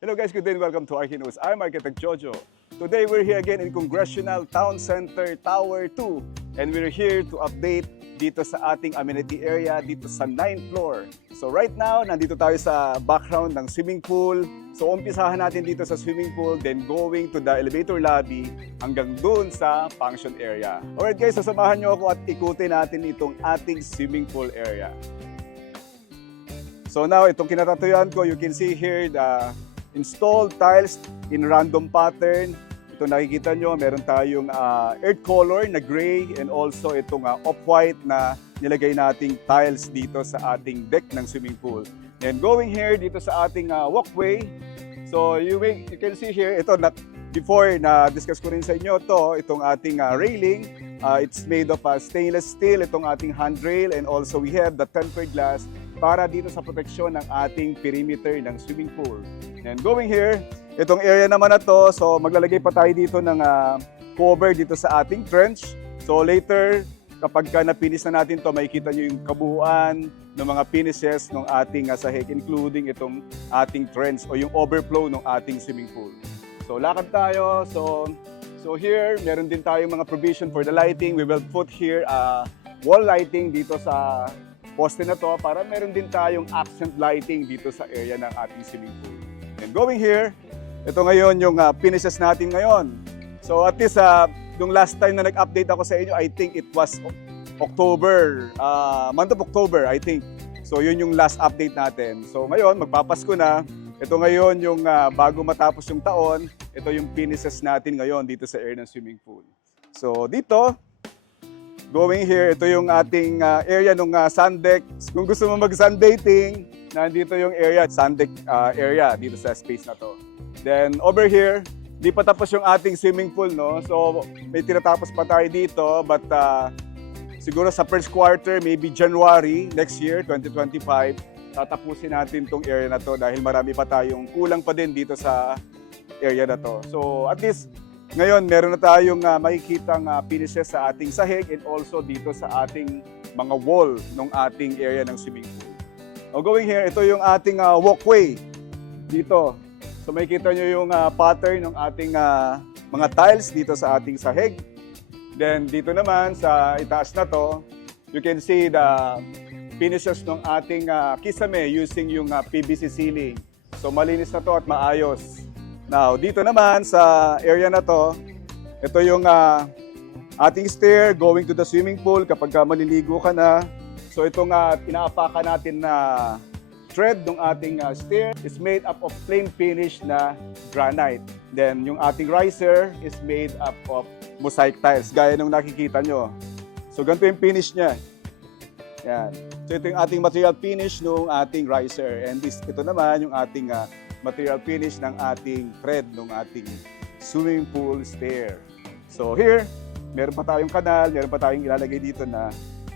Hello guys, good day and welcome to Archinews. I'm Architect Jojo. Today we're here again in Congressional Town Center Tower 2 and we're here to update dito sa ating amenity area dito sa 9th floor. So right now, nandito tayo sa background ng swimming pool. So umpisahan natin dito sa swimming pool, then going to the elevator lobby hanggang dun sa function area. Alright guys, sasamahan nyo ako at ikutin natin itong ating swimming pool area. So now, itong kinatatuyuan ko, you can see here the installed tiles in random pattern. Ito nakikita nyo, meron tayong earth color na gray and also itong off-white na nilagay nating tiles dito sa ating deck ng swimming pool. And going here dito sa ating walkway, so you can see here, ito before na-discuss ko rin sa inyo itong ating railing. It's made of stainless steel, itong ating handrail, and also we have the tempered glass para dito sa proteksyon ng ating perimeter ng swimming pool. And going here, itong area naman na to, so maglalagay pa tayo dito ng cover dito sa ating trench. So later, kapag na-finish na natin to, makikita nyo yung kabuuan ng mga finishes ng ating sahig, including itong ating trench o yung overflow ng ating swimming pool. So lakad tayo. So here, meron din tayong mga provision for the lighting. We will put here wall lighting dito sa poste na to para meron din tayong accent lighting dito sa area ng ating swimming pool. And going here, ito ngayon yung finishes natin ngayon. So at least yung last time na nag-update ako sa inyo, I think it was October, month of October, I think. So yun yung last update natin. So ngayon, magpapasko na. Ito ngayon yung bago matapos yung taon, ito yung finishes natin ngayon dito sa area ng swimming pool. So dito, going here, ito yung ating area ng sand deck. Kung gusto mo mag-sunbathing, nandito yung area, sand deck area dito sa space na to. Then over here, di pa tapos yung ating swimming pool, no? So may tinatapos pa tayo dito, but siguro sa first quarter, maybe January next year, 2025, tatapusin natin tong area na to dahil marami pa tayong kulang pa din dito sa area na to. So at least ngayon meron na tayong makikitang finishes sa ating sahig and also dito sa ating mga wall ng ating area ng swimming pool. Now going here, ito yung ating walkway dito. So makikita nyo yung pattern ng ating mga tiles dito sa ating sahig. Then dito naman sa itaas na to, you can see the finishes ng ating kisame using yung PVC ceiling. So malinis na to at maayos. Now dito naman sa area na to, ito yung ating stair going to the swimming pool kapag maliligo ka na. So itong inaapakan natin na thread ng ating stair is made up of plain finish na granite. Then yung ating riser is made up of mosaic tiles, gaya ng nakikita nyo. So ganito yung finish niya. Yan. So ito yung ating material finish ng ating riser. And ito naman yung ating material finish ng ating thread ng ating swimming pool stair. So here, meron pa tayong kanal, meron pa tayong ilalagay dito na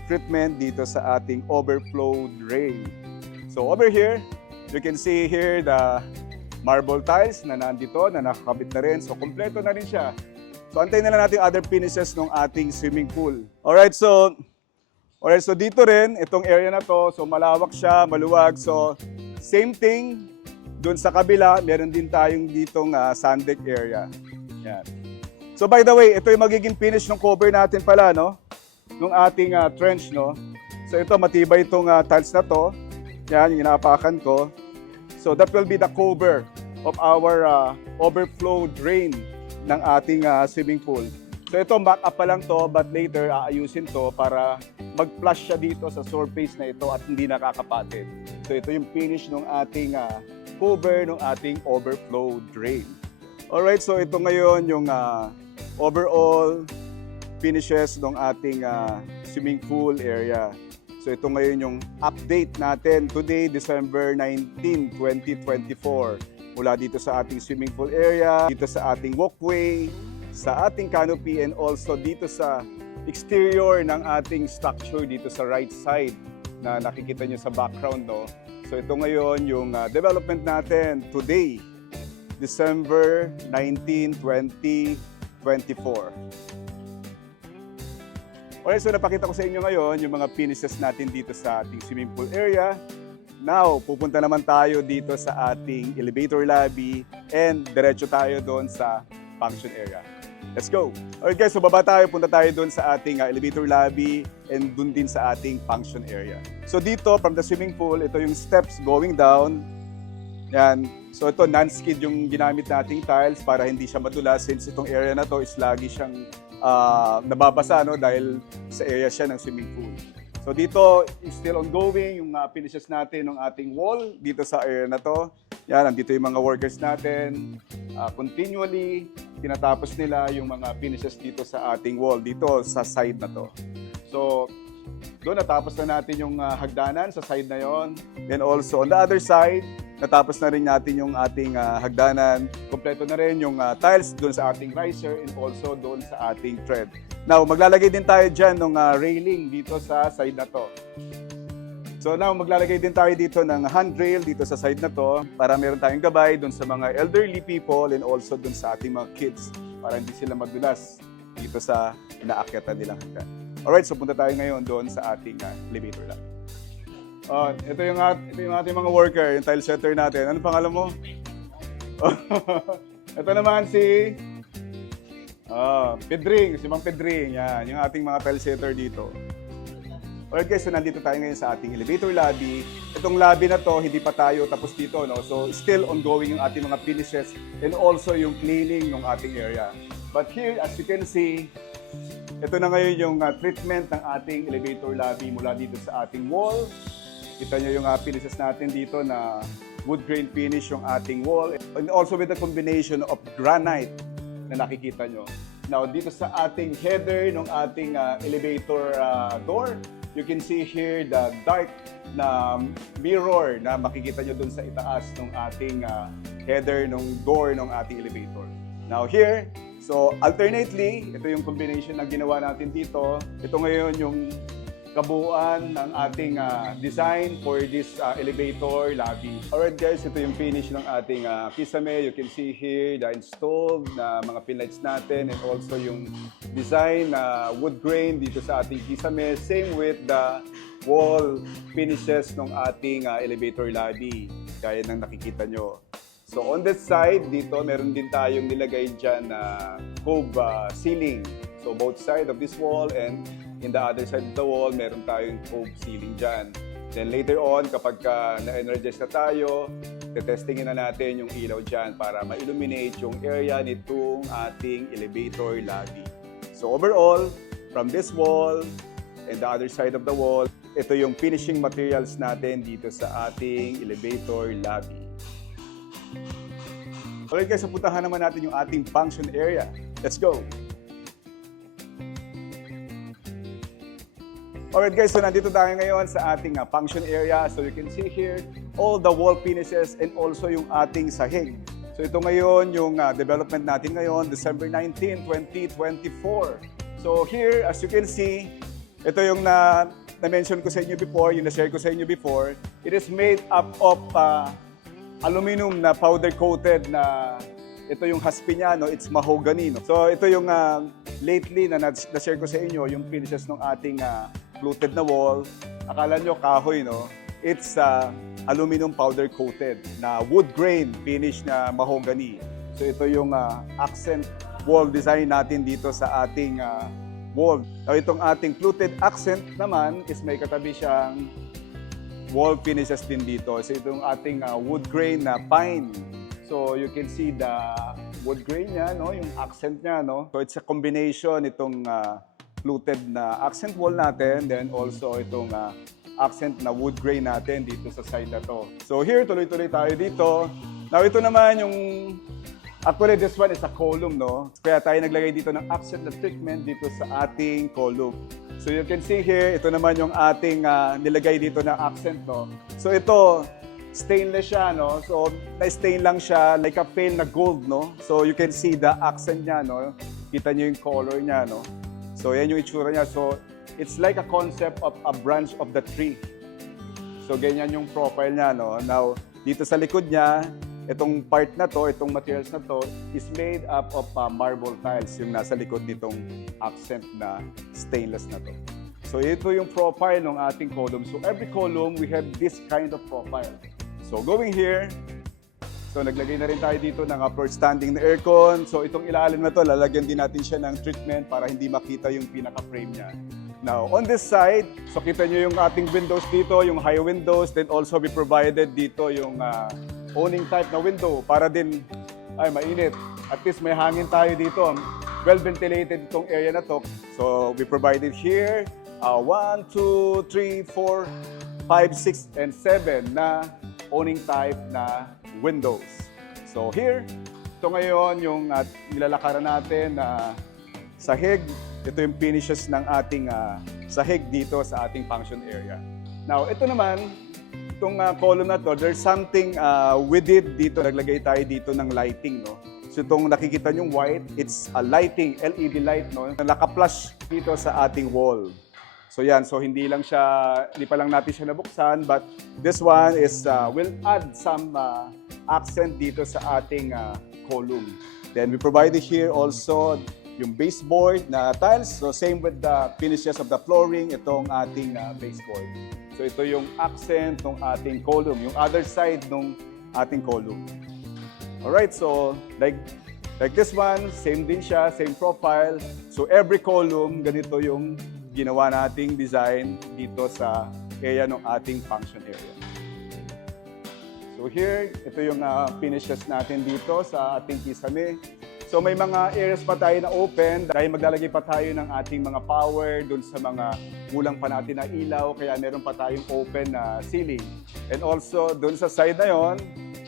treatment dito sa ating overflow drain. So over here, you can see here the marble tiles na nandito, na nakakabit na rin. So kompleto na rin siya. So antayin na lang natin other finishes ng ating swimming pool. Alright, so dito rin, itong area na to, so malawak siya, maluwag. So same thing, dun sa kabila, meron din tayong ditong sand deck area. Yan. So by the way, ito yung magiging finish ng cover natin pala, no? Nung ating trench, no? So ito, matibay itong tiles na to. Yan, yung inaapakan ko. So that will be the cover of our overflow drain ng ating swimming pool. So ito, mock up pa lang to, but later aayusin to para mag-flush siya dito sa surface na ito at hindi nakakapatid. So ito yung finish ng ating cover ng ating overflow drain. Alright, so ito ngayon yung overall finishes ng ating swimming pool area. So ito ngayon yung update natin today, December 19, 2024. Mula dito sa ating swimming pool area, dito sa ating walkway, sa ating canopy, and also dito sa exterior ng ating structure dito sa right side na nakikita nyo sa background, no? So ito ngayon yung development natin today, December 19, 2024. Alright, so napakita ko sa inyo ngayon yung mga finishes natin dito sa ating swimming pool area. Now, pupunta naman tayo dito sa ating elevator lobby and diretso tayo doon sa function area. Let's go! Alright guys, so baba tayo, punta tayo doon sa ating elevator lobby and doon din sa ating function area. So dito, from the swimming pool, ito yung steps going down. Yan. So ito, non-skid yung ginamit nating tiles para hindi siya madulas since itong area na to is lagi siyang nababasa, no? Dahil sa area siya ng swimming pool. So dito, still ongoing yung finishes natin ng ating wall dito sa area na to. Yan, nandito yung mga workers natin. Continually, tinatapos nila yung mga finishes dito sa ating wall, dito sa side na to. So, doon natapos na natin yung hagdanan sa side na yon. Then also, on the other side, natapos na rin natin yung ating hagdanan. Kompleto na rin yung tiles doon sa ating riser and also doon sa ating tread. Now, maglalagay din tayo dyan ng railing dito sa side na to. So now, maglalagay din tayo dito ng handrail dito sa side na to para meron tayong gabay doon sa mga elderly people and also doon sa ating mga kids para hindi sila madulas dito sa inaakyatan nilang hagdan. Alright, so punta tayo ngayon doon sa ating elevator lab. Ito yung ating mga worker, yung tile setter natin. Ano pangalan mo? Ito naman si Pedring, si Mang Pedring. Yan, yung ating mga tile setter dito. Alright guys, so nandito tayo ngayon sa ating elevator lobby. Itong lobby na to, hindi pa tayo tapos dito, no? So still ongoing yung ating mga finishes and also yung cleaning ng ating area. But here, as you can see, ito na ngayon yung treatment ng ating elevator lobby mula dito sa ating wall. Kita nyo yung finishes natin dito na wood grain finish yung ating wall. And also with the combination of granite na nakikita nyo. Now, dito sa ating header ng ating elevator door, you can see here the dark na mirror na makikita nyo dun sa itaas ng ating header ng door ng ating elevator. Now here, so alternately, ito yung combination na ginawa natin dito. Ito ngayon yung kabuuan ng ating design for this elevator lobby. Alright guys, ito yung finish ng ating kisame. You can see here the installed na mga pinlights natin and also yung design na wood grain dito sa ating kisame. Same with the wall finishes ng ating elevator lobby, gaya ng nakikita nyo. So on this side, dito meron din tayong nilagay dyan na cove ceiling. So both side of this wall and in the other side of the wall, meron tayong cove ceiling dyan. Then later on, kapag na-energize na tayo, testingin na natin yung ilaw dyan para ma-illuminate yung area nitong ating elevator lobby. So overall, from this wall and the other side of the wall, ito yung finishing materials natin dito sa ating elevator lobby. Alright guys, so puntahan naman natin yung ating function area. Let's go! Alright guys, so nandito tayo ngayon sa ating function area. So you can see here all the wall finishes and also yung ating sahig. So ito ngayon yung development natin ngayon, December 19, 2024. So here, as you can see, ito yung na-mention ko sa inyo before, yung na-share ko sa inyo before. It is made up of aluminum na powder-coated na ito yung haspi niya, no? It's mahogany. No? So ito yung lately na na-share ko sa inyo, yung finishes ng ating fluted na wall. Akala nyo kahoy, no? It's aluminum powder coated na wood grain finish na mahogany. So ito yung accent wall design natin dito sa ating wall. Now itong ating fluted accent naman is may katabi siyang wall finishes din dito. So itong ating wood grain na pine. So you can see the wood grain niya, no? Yung accent niya, no? So it's a combination itong fluted na accent wall natin, then also itong accent na wood grain natin dito sa side na to. So here, tuloy-tuloy tayo dito. Now ito naman yung, actually this one is a column, no? Kaya tayo naglagay dito ng accent na treatment dito sa ating column. So you can see here, ito naman yung ating nilagay dito na accent, no? So ito, stainless siya, no? So na-stain lang siya like a pale na gold, no? So you can see the accent niya, no? Kita niyo yung color niya, no? So yan yung itsura niya. So it's like a concept of a branch of the tree. So ganyan yung profile niya, no? Now, dito sa likod niya, itong part na to, itong materials na to, is made up of marble tiles, yung nasa likod nitong accent na stainless na to. So So ito yung profile ng ating column. So every column, we have this kind of profile. So going here, so naglagay na rin tayo dito ng upward standing na aircon. So itong ilalim na to, lalagyan din natin siya ng treatment para hindi makita yung pinaka-frame niya. Now, on this side, so kita nyo yung ating windows dito, yung high windows, then also we provided dito yung awning type na window para din, ay mainit. At least may hangin tayo dito. Well ventilated itong area na to. So we provided here 1, 2, 3, 4, 5, 6, and 7 na awning type na windows. So here, ito ngayon yung nilalakaran natin na sahig. Ito yung finishes ng ating sahig dito sa ating function area. Now, ito naman, itong column na to, there's something we did dito. Naglagay tayo dito ng lighting, no? So itong nakikita nyong white, it's a lighting, LED light, no? Na naka-flash dito sa ating wall. So yan, so hindi pa lang natin siya nabuksan, but this one is, will add some accent dito sa ating column. Then we provided here also yung baseboard na tiles. So same with the finishes of the flooring, itong ating baseboard. So ito yung accent ng ating column, yung other side ng ating column. Alright, so like this one, same din siya, same profile. So every column, ganito yung ginawa nating design dito sa area ng ating function area. So here, ito yung finishes natin dito sa ating kisame. So may mga areas pa tayo na open dahil maglalagay pa tayo ng ating mga power dun sa mga kulang pa natin na ilaw, kaya meron pa tayong open na ceiling. And also dun sa side na yon,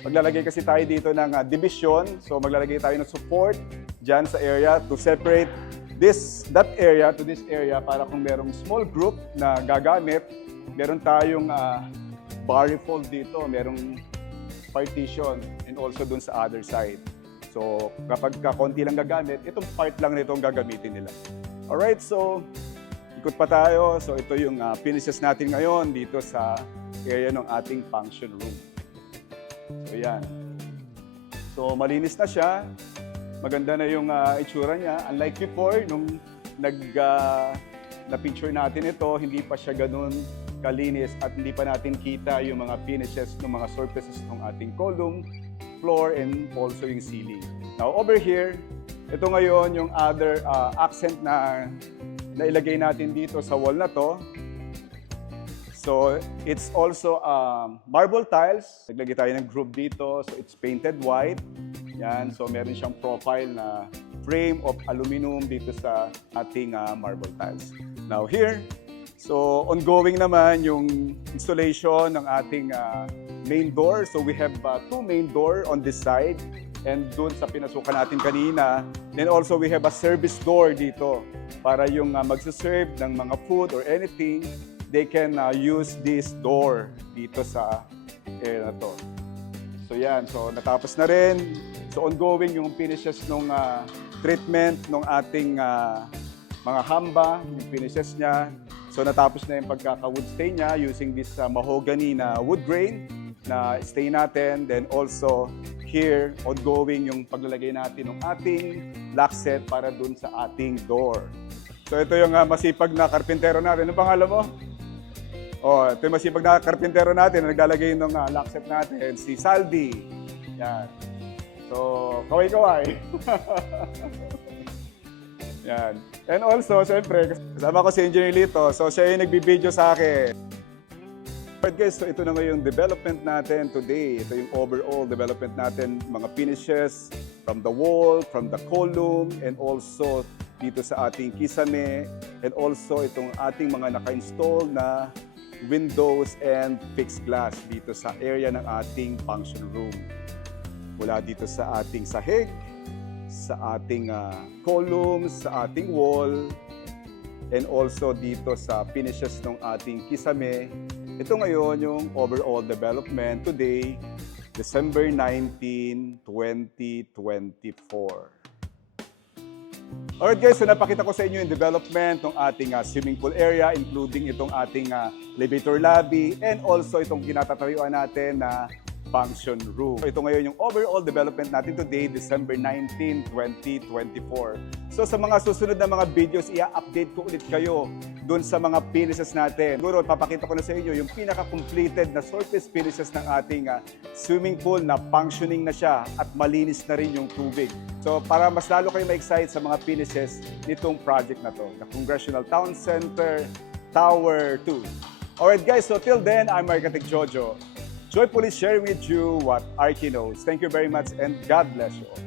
maglalagay kasi tayo dito ng division. So maglalagay tayo ng support dyan sa area to separate that area to this area para kung merong small group na gagamit, meron tayong barry fold dito, merong partition, and also dun sa other side. So, kapag konti lang gagamit, itong part lang nito ang gagamitin nila. Alright, so, ikot pa tayo. So, ito yung finishes natin ngayon dito sa area ng ating function room. So, yan. So, malinis na siya. Maganda na yung itsura niya. Unlike before, nung na-picture natin ito, hindi pa siya ganun kalinis at hindi pa natin kita yung mga finishes ng mga surfaces ng ating column, floor, and also yung ceiling. Now, over here, ito ngayon yung other accent na ilagay natin dito sa wall na to. So, it's also marble tiles. Naglagay tayo ng group dito. So, it's painted white. Yan. So, meron siyang profile na frame of aluminum dito sa ating marble tiles. Now, here, so ongoing naman yung installation ng ating main door. So we have two main door on this side and doon sa pinasukan natin kanina. Then also we have a service door dito para yung magsaserve ng mga food or anything, they can use this door dito sa area na to. So yan, so natapos na rin. So ongoing yung finishes ng treatment ng ating mga hamba, yung finishes niya. So natapos na yung pagkaka-wood stain niya using this mahogany na wood grain na stain natin. Then also here, ongoing yung paglalagay natin ng ating lock set para dun sa ating door. So ito yung masipag na karpintero natin. Ano pangalan mo? Oh, ito yung masipag na karpintero natin na naglalagay ng lock set natin, si Saldi. Yan. So, kaway-kaway. Yan. And also, siyempre, kasama ko si Engineer Lito. So, siya yung nagbibideo sa akin. Alright guys, so ito na ngayon yung development natin today. Ito yung overall development natin, mga finishes from the wall, from the column, and also dito sa ating kisame, and also itong ating mga naka-install na windows and fixed glass dito sa area ng ating function room. Mula dito sa ating sahig, sa ating columns, sa ating wall, and also dito sa finishes ng ating kisame. Ito ngayon yung overall development today, December 19, 2024. Alright guys, so napakita ko sa inyo yung development ng ating swimming pool area, including itong ating elevator lobby, and also itong kinatatayuan natin na function room. Ito ngayon yung overall development natin today, December 19, 2024. So sa mga susunod na mga videos, i-update ko ulit kayo doon sa mga finishes natin. Siguro, papakita ko na sa inyo yung pinaka-completed na surface finishes ng ating swimming pool na functioning na siya at malinis na rin yung tubig. So, para mas lalo kayo ma-excite sa mga finishes nitong project na to, the Congressional Town Center Tower 2. Alright guys, so till then, I'm Architect Jojo. Joyfully sharing with you what Archie knows. Thank you very much and God bless you all.